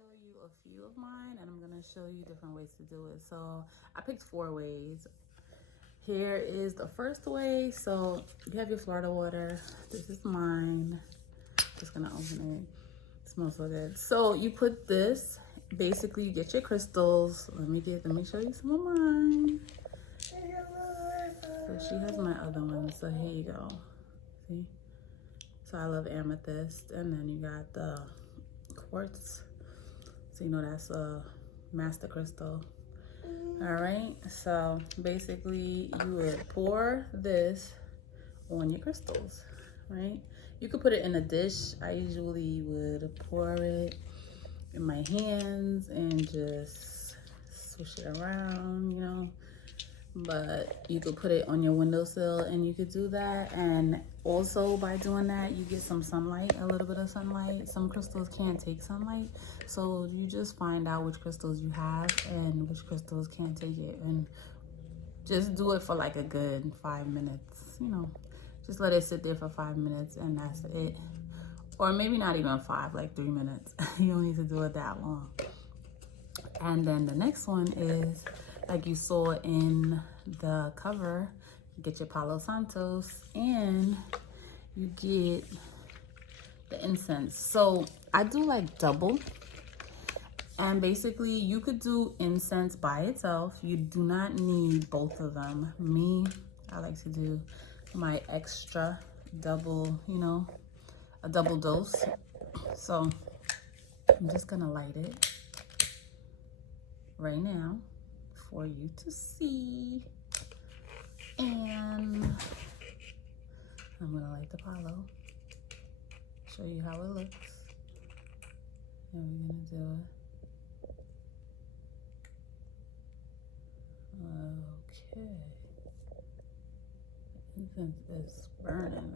show you a few of mine and I'm gonna show you different ways to do it. So I picked 4 ways. Here is the first way. So you have your Florida water. This is mine. Just gonna open it. It smells so good. So you put this, basically you get your crystals. Let me show you some of mine. So she has my other one, so here you go. See? So I love amethyst, and then you got the quartz. So you know that's a master crystal. All right, so basically you would pour this on your crystals, right? You could put it in a dish. I usually would pour it in my hands and just swish it around, you know. But you could put it on your windowsill and you could do that. And also by doing that, you get some sunlight, a little bit of sunlight. Some crystals can't take sunlight. So you just find out which crystals you have and which crystals can't take it. And just do it for like a good 5 minutes, you know. Just let it sit there for 5 minutes and that's it. Or maybe not even 5, like 3 minutes. You don't need to do it that long. And then the next one is, like you saw in the cover, you get your Palo Santos and you get the incense. So I do like double. And basically you could do incense by itself. You do not need both of them. Me, I like to do my extra double, you know, a double dose. So I'm just gonna light it right now for you to see. And I'm gonna light the Palo, show you how it looks. And we're gonna do it. Okay. Incense is burning.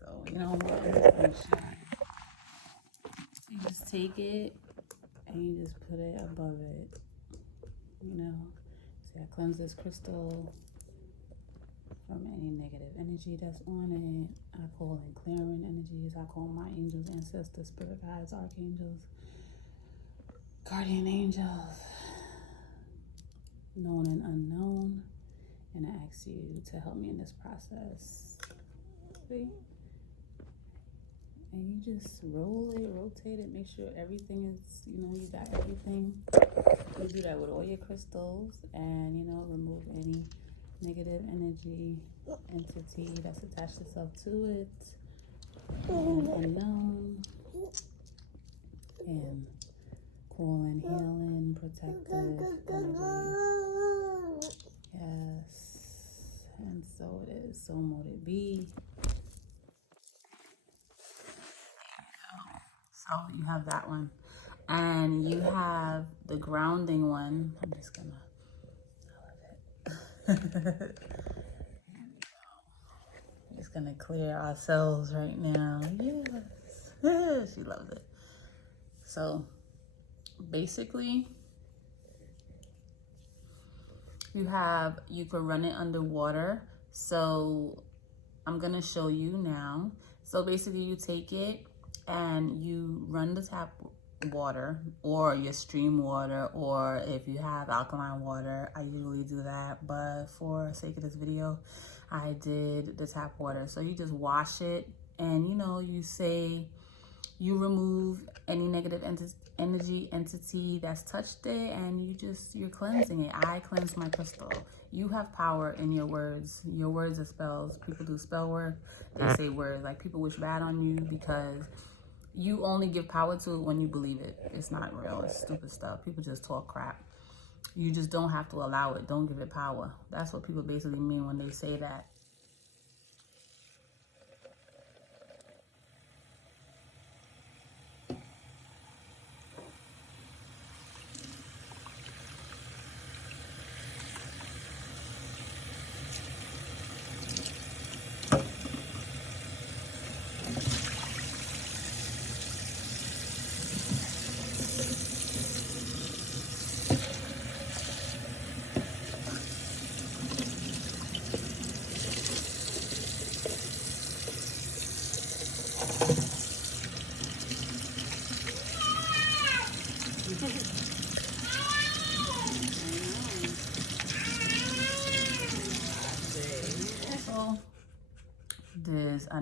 So, you know what? I'm just gonna shine. You just take it and you just put it above it. You know, see, I cleanse this crystal from any negative energy that's on it. I call in clearing energies. I call my angels, ancestors, spirit guides, archangels, guardian angels, known and unknown. And I ask you to help me in this process. See? And you just roll it, rotate it, make sure everything is, you know, you got everything. You do that with all your crystals and, you know, remove any negative energy, entity that's attached itself to it, and unknown, and call in healing, protective energy. Yes, and so it is, so mote it be. So you have that one. And you have the grounding one. I'm just gonna, I love it. Just gonna clear ourselves right now. Yes, she loves it. So basically, you could run it underwater. So I'm gonna show you now. So basically you take it and you run the tap water or your stream water, or if you have alkaline water, I usually do that, but for sake of this video I did the tap water. So you just wash it and, you know, you say you remove any negative energy entity that's touched it, and you're cleansing it. I cleanse my crystal. You have power in your words. Your words are spells. People do spell work. They say words, like people wish bad on you because you only give power to it when you believe it. It's not real. It's stupid stuff. People just talk crap. You just don't have to allow it. Don't give it power. That's what people basically mean when they say that.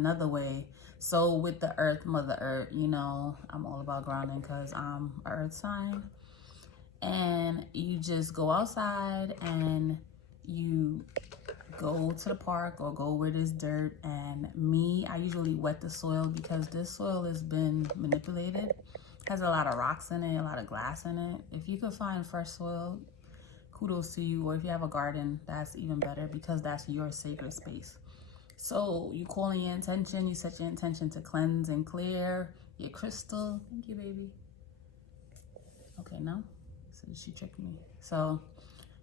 another way. So with the earth, Mother Earth, you know, I'm all about grounding because I'm an earth sign. And you just go outside and you go to the park or go where there's dirt. And I usually wet the soil because this soil has been manipulated. Has a lot of rocks in it, a lot of glass in it. If you can find fresh soil, kudos to you. Or if you have a garden, that's even better because that's your sacred space. So you call in your intention, you set your intention to cleanse and clear your crystal. Thank you, baby. Okay, no? So she tricked me. So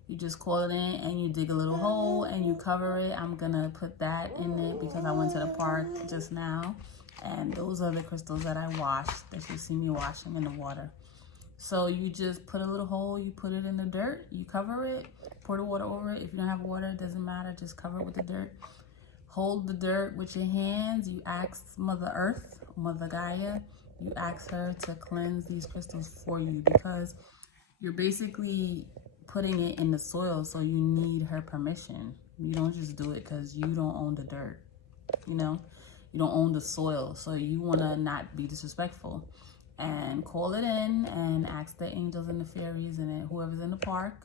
you just call it in and you dig a little hole and you cover it. I'm gonna put that in it because I went to the park just now. And those are the crystals that I washed, that you see me washing in the water. So you just put a little hole, you put it in the dirt, you cover it, pour the water over it. If you don't have water, it doesn't matter, just cover it with the dirt. Hold the dirt with your hands. You ask Mother Earth, Mother Gaia, you ask her to cleanse these crystals for you because you're basically putting it in the soil, so you need her permission. You don't just do it because you don't own the dirt, you know? You don't own the soil, so you want to not be disrespectful. And call it in and ask the angels and the fairies and whoever's in the park.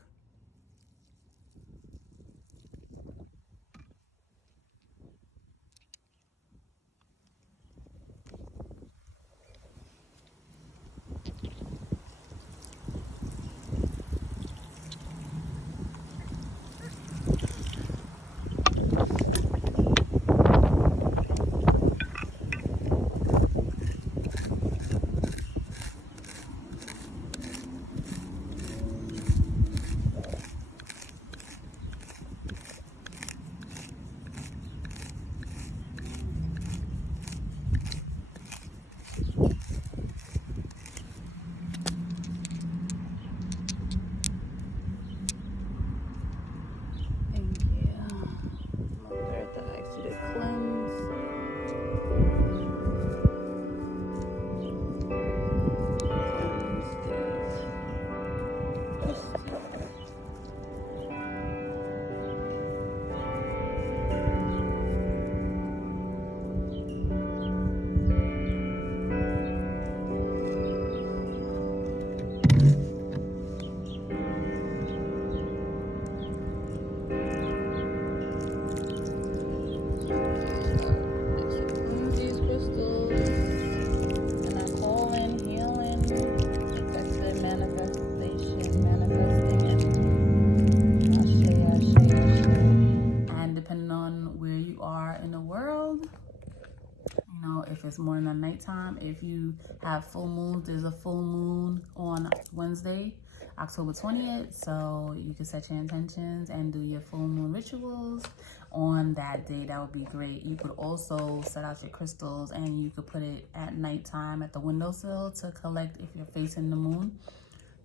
If it's morning or nighttime, if you have full moons, there's a full moon on Wednesday, October 20th, so you can set your intentions and do your full moon rituals on that day. That would be great. You could also set out your crystals and you could put it at nighttime at the windowsill to collect, if you're facing the moon,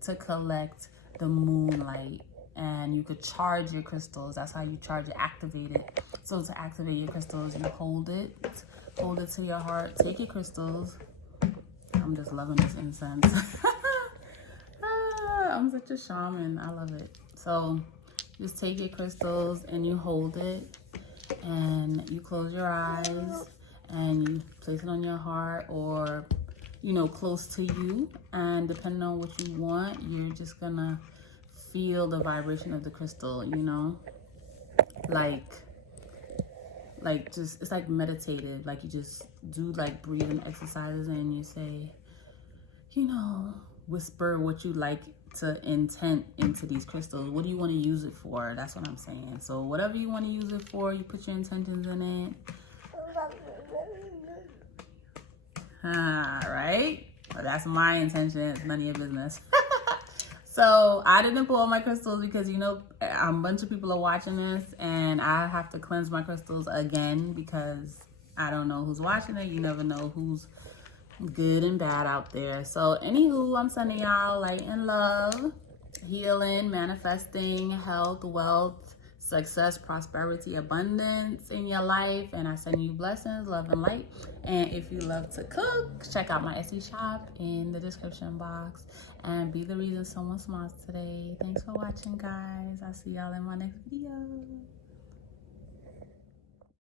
to collect the moonlight. And you could charge your crystals. That's how you charge it, activate it. So to activate your crystals, you hold it to your heart, take your crystals. I'm just loving this incense. I'm such a shaman, I love it. So just take your crystals and you hold it and you close your eyes and you place it on your heart or, you know, close to you. And depending on what you want, you're just gonna feel the vibration of the crystal, you know, like just, it's like meditative. Like you just do like breathing exercises and you say, you know, whisper what you like to intent into these crystals. What do you want to use it for? That's what I'm saying. So whatever you want to use it for, you put your intentions in it. Right? Well, that's my intention. It's none of your business. So I didn't pull all my crystals because, you know, a bunch of people are watching this and I have to cleanse my crystals again because I don't know who's watching it. You never know who's good and bad out there. So anywho, I'm sending y'all light and love, healing, manifesting, health, wealth, success, prosperity, abundance in your life. And I send you blessings, love, and light. And if you love to cook, check out my Etsy shop in the description box and be the reason someone smiles today. Thanks for watching, guys. I'll see y'all in my next video.